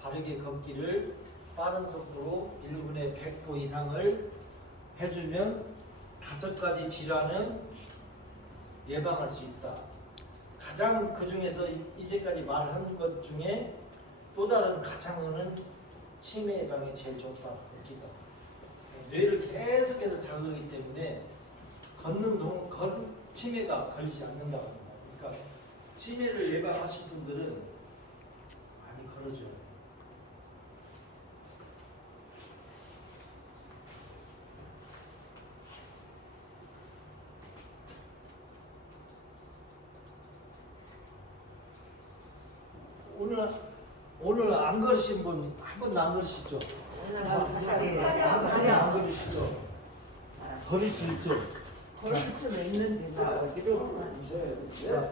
바르게 걷기를 빠른 속도로 1분에 100보 이상을 해주면 5가지 질환은 예방할 수 있다. 가장 그 중에서 이제까지 말한 것 중에 또 다른 가창은 치매 예방에 제일 좋다. 걷기가 뇌를 계속해서 자극하기 때문에 걷는 동안 치매가 걸리지 않는다고 합니다. 그러니까 치매를 예방하신 분들은 많이 걸어줘야 돼요. 오늘 안 걸으신 분 한 번도 안 걸으시죠? 상상이 안 걸으시죠? 걸을 수 있죠? 걸을 수는 있는데 나 어디로 자,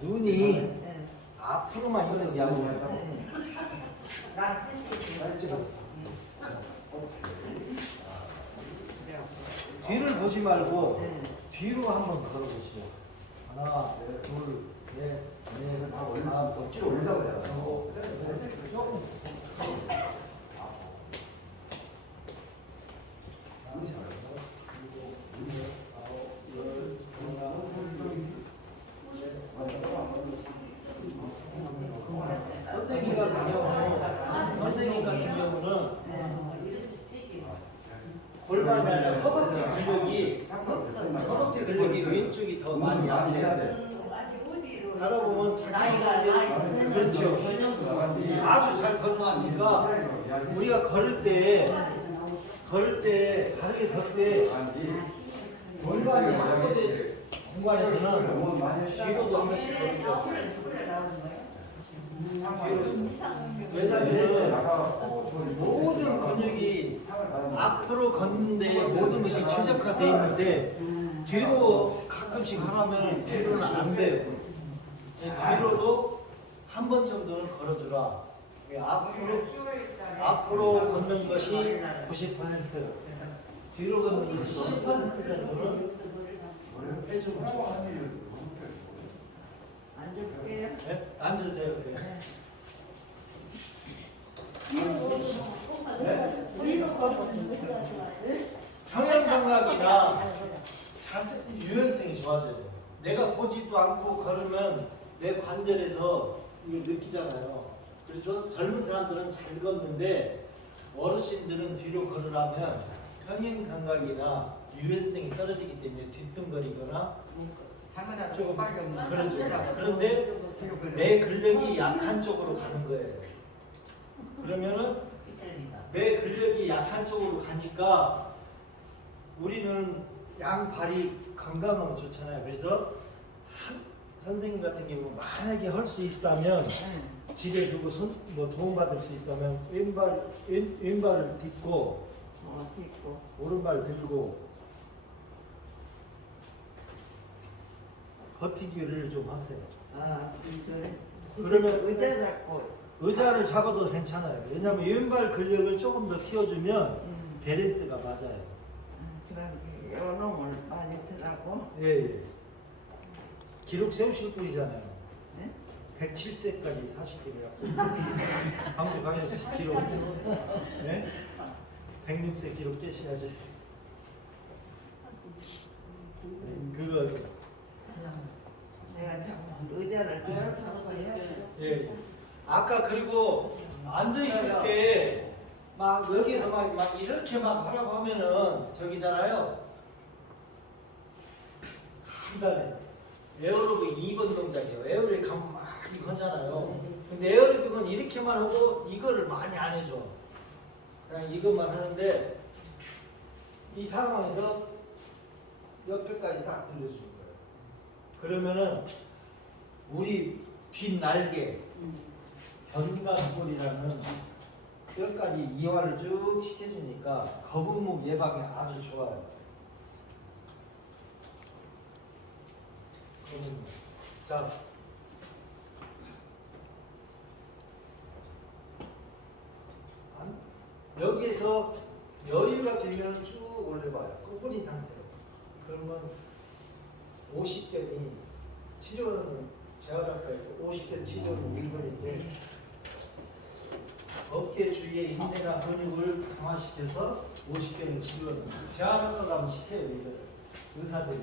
눈이 앞으로만 있는 게 아니라 뒤를 보지 말고 뒤로 한번 걸어보시죠. 하나, 둘, 셋, 넷, 다섯, 뒤로 올리라고 해요. 조금. 선생님 같은 경우는 골반이 아니라 허벅지 근력이 왼쪽이 더 많이 약해요. 하다 보면 자기 그렇죠. 아주 잘 걸으시니까 우리가 걸을 때 바르게 걸 때 골반이 약해진 공간에서는 뒤로도 한 번씩 걸죠. 왜냐하면 모든 근육이 앞으로 걷는데 모든 것이 최적화되어 있는데 뒤로 가끔씩 하라면 뒤로는 안 돼요. 뒤로도 한 번 정도는 걸어주라. 앞으로 걷는 것이 90%, 뒤로 걷는 것이 10% 정도는 해주면 좋아요. 네? 앉아도 돼요. 평형 감각이나 자세 유연성이 좋아져요. 내가 보지도 않고 걸으면 내 관절에서 이걸 느끼잖아요. 그래서 젊은 사람들은 잘 걷는데 어르신들은 뒤로 걸으려면 평형 감각이나 유연성이 떨어지기 때문에 뒤뚱거리거나 조금 그러죠. 그런데 내 근력이 약한 쪽으로 가는 거예요. 그러면은 내 근력이 약한 쪽으로 가니까 우리는 양발이 건강하면 좋잖아요. 그래서 선생님 같은 경우 만약에 할 수 있다면 집에 두고 뭐 도움받을 수 있다면 왼발을 딛고 있고. 오른발 들고 버티기를 좀 하세요. 그래. 그러면 의자 잡고. 의자를 잡아도 괜찮아요. 왜냐하면 왼발 근력을 조금 더 키워주면 밸런스가 맞아요. 그럼 요놈을 많이 드라고. 예. 기록 세우실 분이잖아요. 네? 107세까지 40kg요. 광주 광역시 기록. 네? 106세 기록 깨셔야지. 그거. 내가 자꾸 의자를 이렇게 하고 해야지. 예. 아까 그리고 앉아 있을 때 막 여기서 막 이렇게 막 하라고 하면은 저기잖아요. 간단해. 에어로빅 2번 동작이에요. 에어로빅 가면 막 이거 하잖아요. 근데 에어로빅은 이렇게만 하고 이거를 많이 안 해줘. 그냥 이것만 하는데 이 상황에서 옆에까지 딱 들려주는 거예요. 그러면은 우리 뒷날개 견갑골이라는 뼈까지 이완을 쭉 시켜주니까 거북목 예방에 아주 좋아요. 거북목. 자, 여기에서 여유가 되면 쭉 올려봐요. 구부린 상태로. 그러면 50견이 치료는 재활학과에서 50견 치료는 1번인데 어깨 주위에 인대나 근육을 강화시켜서 50견을 치료하는 재활학과 가면 시켜요. 이거를 의사들이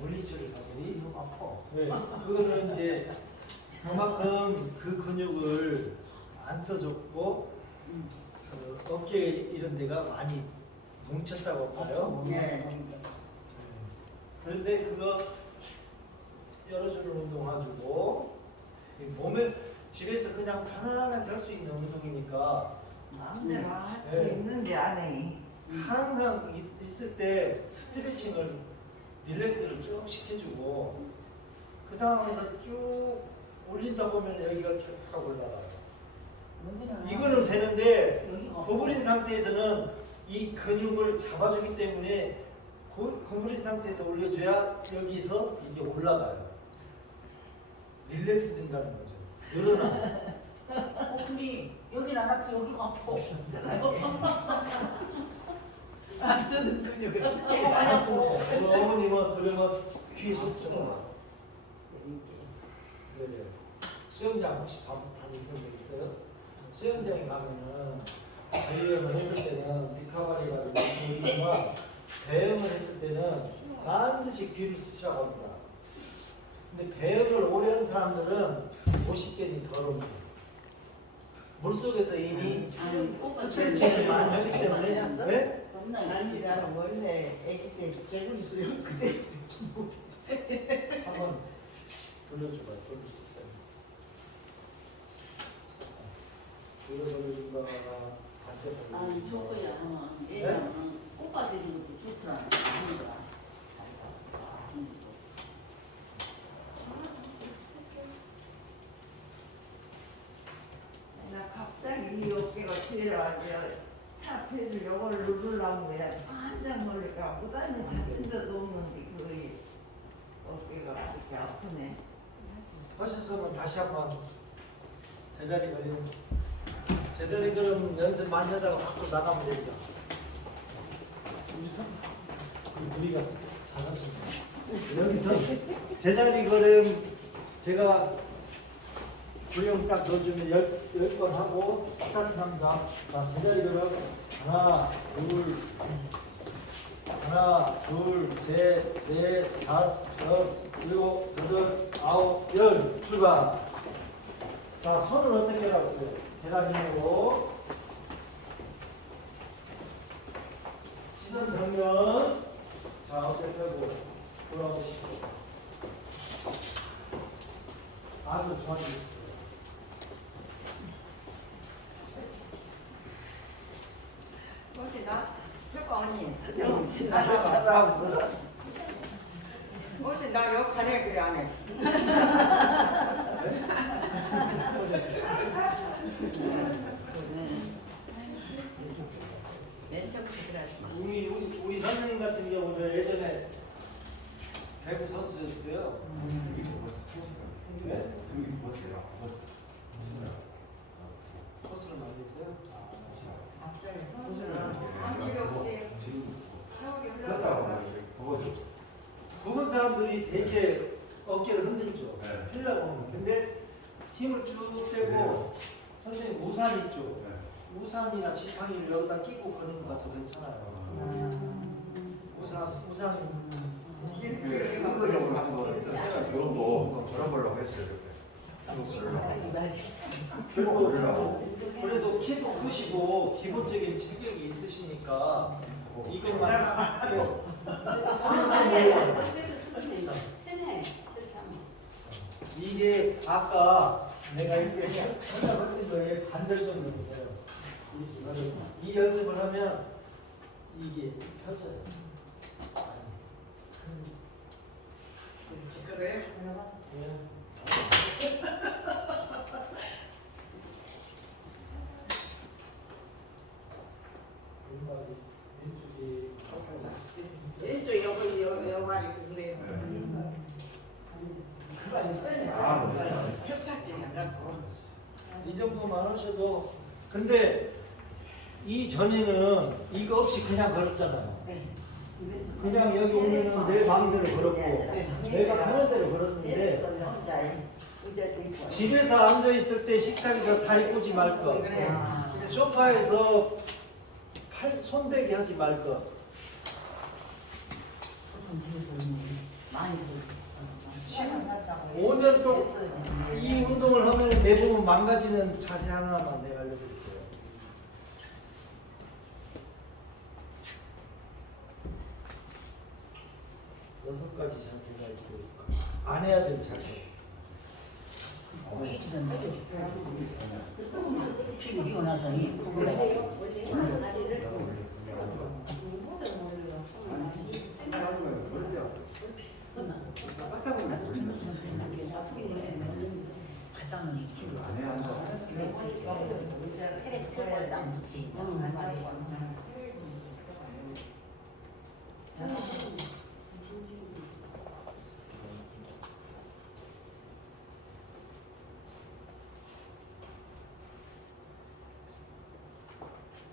물리치료 가들이 아파. 네. 그거는 이제 그만큼 그 근육을 안 써줬고 그 어깨 이런 데가 많이 뭉쳤다고 할까요? 네. 그런데 그거 열어주는 운동 해주고 몸에 집에서 그냥 편안하게 할 수 있는 운동이니까 마음대로 할 수 네. 있는데 안 해. 항상 있을 때 스트레칭을 릴렉스를 쭉 시켜주고 그 상황에서 쭉 올린다 보면 여기가 쭉 올라가요. 이거는 되는데 구부린 상태에서는 이 근육을 잡아주기 때문에 구부린 상태에서 올려줘야 여기서 이게 올라가요. 릴렉스 된다는 거죠. 늘어나. 근데 여기는 안 아프고 여기가 아파. 안 쓰는 근육이 스케일 안 아파. 어머님은 그러면 귀 속죠. 그래요. 수영장 혹시 다니본 적 있어요? 수영장에 가면은 배영을 했을 때는 리카바리가 되고 배영을 했을 때는 반드시 귀를 쓰시라고 합니다. 근데 배영을 오래 한 사람들은 50견이 덜 옵니다. 물속에서 이미 스트레칭을 많이 하기 때문에 네? 아니 나는 원래 아기 때 제구리수요 그대 한번 돌려줘봐요. 돌릴 수 있어요. 뒤로 돌려준다가 반대 아니 돌려준다가 저거야. 얘는 꽃밭 되는 것도 좋더라. 아니더라. 나 갑자기 이 어깨가 뒤에라가지고 차 패를 요걸 누르려고 그래. 한장 놀니까 무단히 다친 데도 없는데 그 어깨가 이렇게 아프네. 하셨으면 다시 한번 제자리 걸음 제자리 걸음 연습 많이 하다가 밖으로 나가면 되죠. 여기서 우리가 잘하시네. 여기서 제자리 걸음 제가 구령 딱 넣어주면 10번 하고 스타트합니다. 자, 제자리 걸음 하나, 둘, 셋, 넷, 다섯, 여섯, 일곱, 여덟, 아홉, 열 출발. 자, 손을 어떻게 하라고 했어요? 계단이고 시선 정면. 자, 어깨 펴고 돌아오시고 아주 좋아지겠어요. 어제 나 저거 언니 네. 나라고 어제 나 역할해 그래 안 해. 네? 맨 처음부터 들어가지 마. 우리 선생님 같은 경우는 예전에 배구 선수였고요. 네? 코스를 많이 했어요. 부은 사람들이 되게 어깨를 흔들죠. 네. 필라고 하면. 근데 힘을 쭉 빼고 선생님 우산 있죠. 우산이나 지팡이를 여기다 끼고 거는 것도 괜찮아요. 우산 결혼도 저런 걸로 했어요 그때. 그래도 키도 크시고 기본적인 체격이 있으시니까 이것만 편해. 싫다면. 이게 아까 내가 이렇게 혼자 버틴 거에 반절 정도 돼요. 이 연습을 하면 이게 펴져요. 그래? 왼쪽 여발이 그래요. 협착증 안 갖고. 이 정도만 하셔도 근데 이 전에는 이거 없이 그냥 걸었잖아요. 그냥 여기 오면은 내 마음대로 걸었고 내가 하는 대로 걸었는데 집에서 앉아 있을 때 식탁에서 다리 꼬지 말 것, 소파에서 손대기 하지 말 것. 많이 5년 동안 이 운동을 하면 내보면 망가지는 자세 하나만 내가 알려드릴게요. 여섯 가지 자세가 있으니까 안 해야 될 자세. 이고 나서 이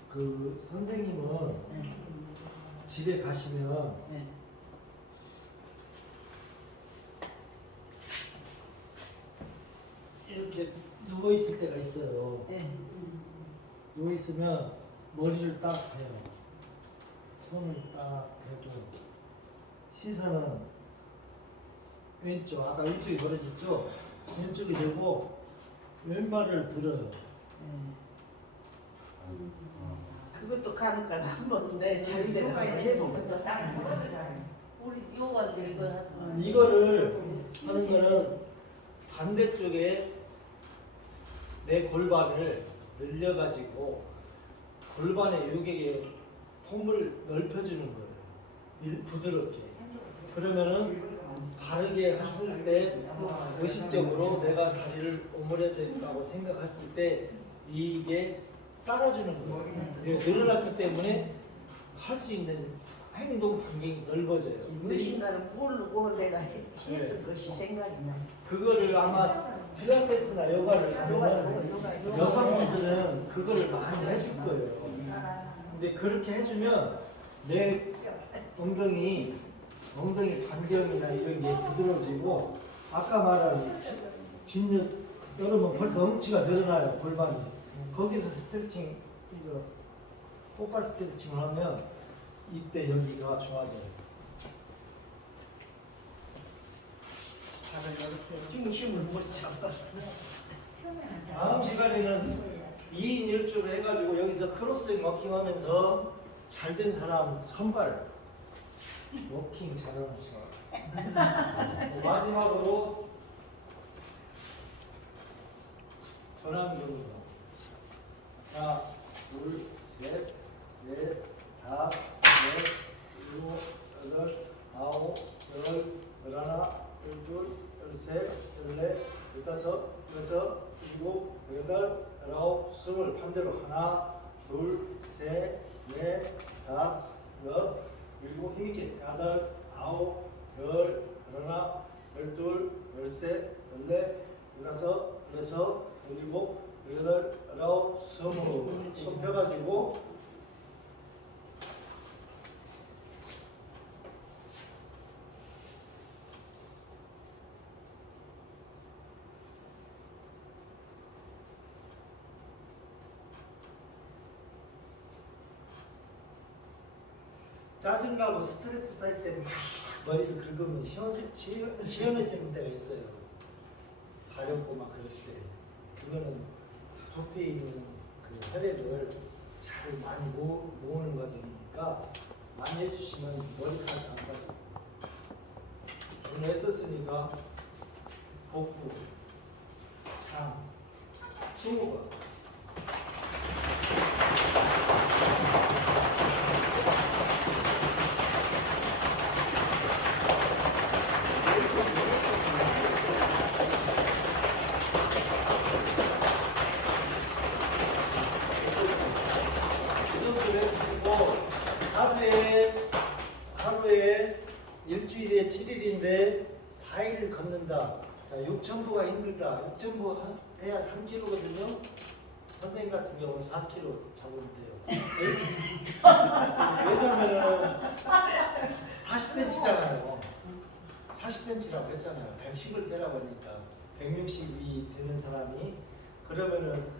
그 선생님은 집에 가시면 이렇게 누워 있을 때가 있어요. 누워 있으면 머리를 딱 대요. 손을 딱 대고 시선은 왼쪽, 아까 왼쪽이 벌어졌죠? 왼쪽이 되고 왼발을 들어요. 그것도 가능까 한번 내 자유대로 한번 해보고. 우리 요가 이거 하잖아. 이거를 하는 거는 반대쪽에 내 골반을 늘려가지고 골반의 요격에 폼을 넓혀주는 거예요. 부드럽게. 그러면은 바르게 했을 때 의식적으로 내가 다리를 오므려졌다고 생각했을 때 이게 따라주는 거예요. 늘어났기 때문에 할 수 있는 행동 반경이 넓어져요. 무엇인가를 모르고 내가 했던 것이 생각이 나. 그거를 아마 필라테스나 요가를 하면 여성분들은 그거를 많이 해줄 거예요. 근데 그렇게 해주면 내 엉덩이 반경이나 이런 게 부드러워지고 아까 말한 뒷옆 여러분 벌써 엉치가 늘어나요. 골반이. 거기서 스트레칭 이거 꽃발 스트레칭을 하면 이때 여기가 좋아져요. 중심을 못 잡아. 다음 시간에는 2인 1조로 해가지고 여기서 크로스링 워킹 하면서 잘된 사람 선발 워킹 잘하는 사람 마지막으로 전완근으로 하나 둘셋넷 다섯 여섯 일곱 여덟 아홉 열 열하나 열둘 열셋 열넷 열다섯 그래서 일곱, 여덟, 아홉, 스물 반대로 하나, 둘, 셋, 넷, 다섯, 여섯, 일곱 힘있게 여덟, 아홉, 열, 열하나, 열둘, 열셋, 열넷, 열다섯, 열여섯, 열일곱, 열여덟, 열아홉, 스물 손 펴가지고 짜증나고 스트레스 쌓일 때 막 머리를 긁으면 시원해지는 때가 있어요. 가렵고 막 그럴 때 그거는 두피에 있는 그 혈액을 잘 많이 모으는 과정이니까 많이 해주시면 머리카락이 안 빠져요. 오늘 했었으니까 복부, 장, 충무가 하루에 일주일에 7일인데 4일을 걷는다. 자, 6,000보가 힘들다. 6,000보 해야 3kg거든요. 선생님 같은 경우는 4kg 잡으면 돼요. 왜냐면은 40cm잖아요. 40cm라고 했잖아요. 110을 빼라고 하니까 160이 되는 사람이 그러면은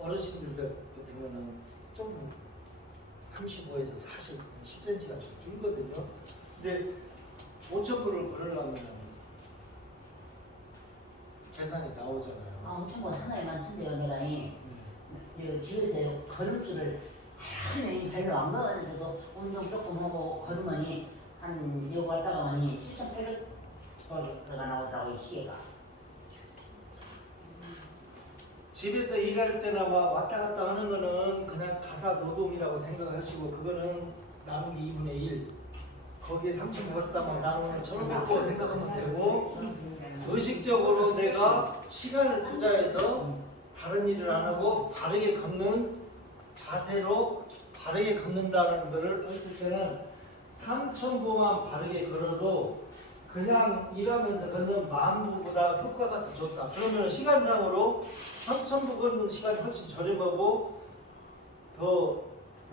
어르신들 같은 거는 좀 35에서 40, 10cm가 줄거든요. 근데 5,000보를 걸으려면 계산이 나오잖아요. 엄청 뭐 하나에 많던데요. 내가 이 집에서 걸을 줄을 하늘 별로 안 먹었는데도 운동 조금 하고 걸으면 한 요거 하다가 보니 7,800보가 나오더라고 이 시계가. 집에서 일할 때나 왔다 갔다 하는 거는 그냥 가사 노동이라고 생각하시고 그거는 나누기 2분의 1 거기에 3,000 벌었다면 나누면 1,500보 생각하면 되고 의식적으로 내가 시간을 투자해서 다른 일을 안 하고 바르게 걷는 자세로 바르게 걷는다는 것을 했을 때는 3,000보만 바르게 걸어도 그냥 일하면서 걷는 만보보다 효과가 더 좋다. 그러면 시간상으로 3,000보 걷는 시간이 훨씬 저렴하고 더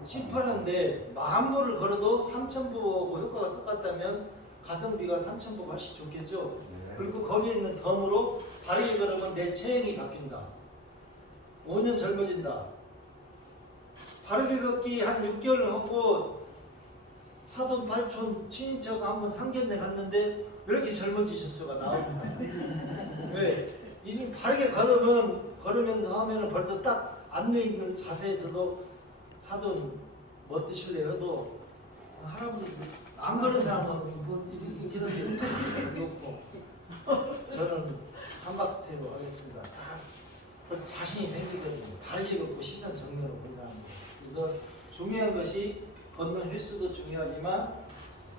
심플한데 만보를 걸어도 3,000보하고 효과가 똑같다면 가성비가 3,000보가 훨씬 좋겠죠. 그리고 거기에 있는 덤으로 바르게 걸으면 내 체형이 바뀐다. 5년 젊어진다. 바르게 걷기 한 6개월을 하고 사돈 팔촌 친척 한번 상견례 갔는데 왜 이렇게 젊어지실 수가 나옵니다. 왜? 이미 바르게 걸으면서 하면은 벌써 딱 앉아있는 자세에서도 사돈 뭐 드실래요? 해도 할아버지 안 걸은 사람은 뭐 이렇게 놓고 저는 한박스테이로 하겠습니다. 그래서 자신이 생기거든요. 바르게 걷고 시선 정면으로 본 사람들. 그래서 중요한 것이 걷는 횟수도 중요하지만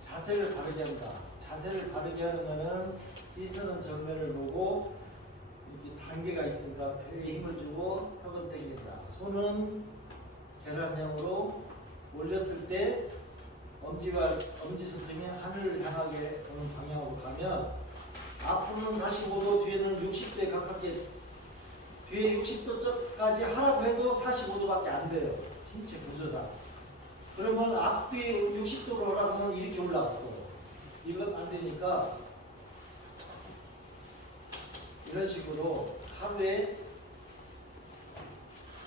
자세를 바르게 한다. 자세를 바르게 하려면은 시선은 정면을 보고 이렇게 단계가 있으니까 배에 힘을 주고 턱은 당긴다. 손은 계란형으로 올렸을 때 엄지손등이 하늘을 향하게 오는 방향으로 가면 앞으로는 45도, 뒤에는 60도에 가깝게 뒤에 60도까지 하라고 해도 45도밖에 안 돼요. 신체 구조상. 그러면 앞뒤에 60도로 하라면 이렇게 올라가고 이건 안 되니까 이런 식으로 하루에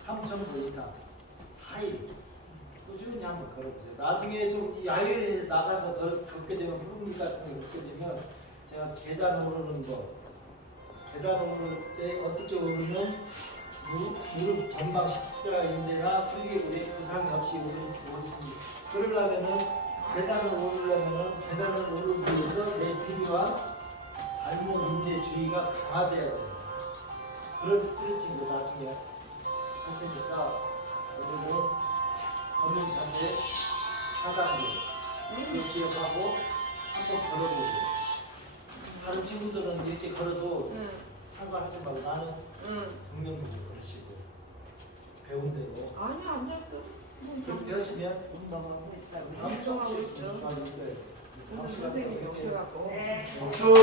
3,000보 이상 4일 꾸준히 한번 걸어보세요. 나중에 좀 야외에 나가서 걷게 되면 푸른빛 같은 데 걷게 되면 제가 계단 오르는 거 계단 오를 때 어떻게 오르면 무릎 전방 십자인대나 슬개골에 부상이 없이 오르는 그러려면은 계단을 오르려면은 계단을 오르기 위해서 내 피리와 발목 인대 주위가 강화돼야 돼요. 그런 스트레칭도 나중에 할 테니까 오늘은 걷는 자세 4단계 기억하고 한번 걸어보세요. 다른 친구들은 이렇게 걸어도 상관하지 말고 나는 정명국으로 하시고 배운 대로 아니 앉았어. 그렇게 하시면 운동하고 있다고. 운동하고 있죠. 아, 네. 오늘 선생님이 오셔갖고. 네. 박수.